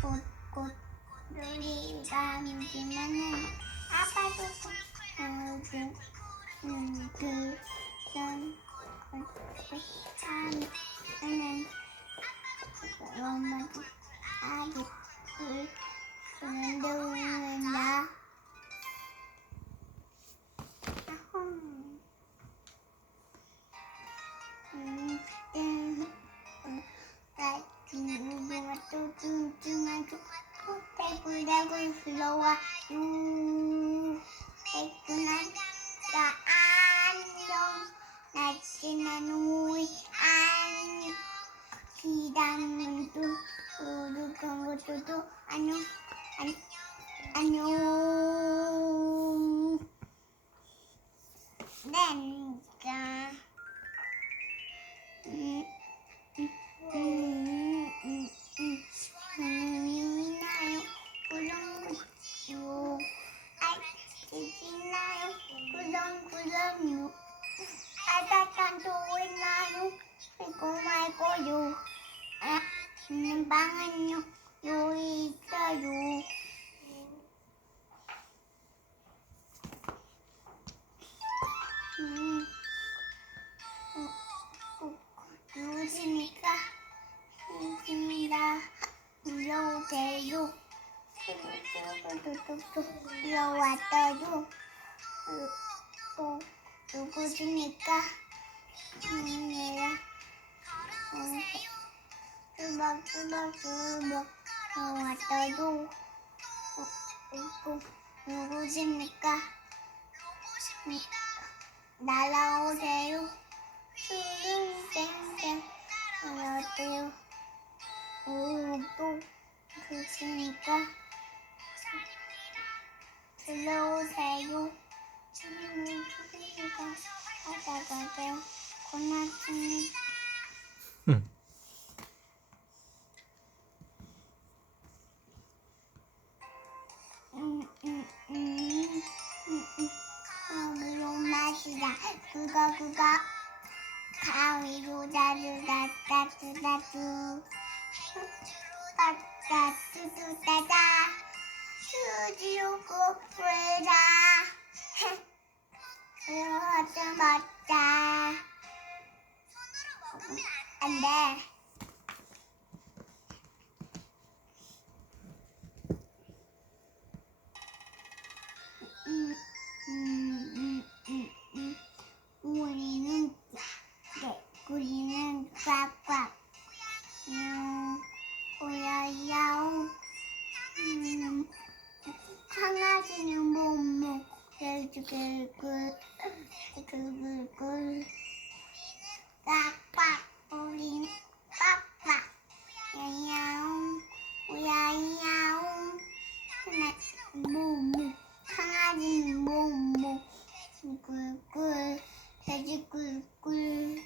꽃꽃 우리가 믿으면은 아빠도 꽃 음, 그런 꽃을 참는 엄마도 아기를 떼굴떼굴 흘러와요 매끈한 자 안녕. 날씬한 오이 안녕. 또 우르간 것도 또 안녕. 안, 안녕. 내 고 말고 요. 아, 있는 방은요, 여기 있어요. 음, 어, 어, 누구십니까? 누구십니다. 불러오세요. 불러왔어요. 또 누구십니까? 내 가 수박 수박 수박 왔어요. 또 누구십니까? 날아오세요. 땡땡 날아오세요. 오또 계십니까? 들러오세요. 주님이 소리가 하다가요. 고맙습니다. 응. 음, 음, 음, 음, 음. 가위로 마시라. 그거, 그거. 가위로 자르, 따따, 따따, 따따, 뚜뚜, 따따. 수지로 꼬풀라. 음. 우리는 네, 우리는 꽉꽉. 음, 오야야오. 음, 강아지는 뭐뭐 글글글 글글글 꿀꿀꿀 돼지 꿀꿀.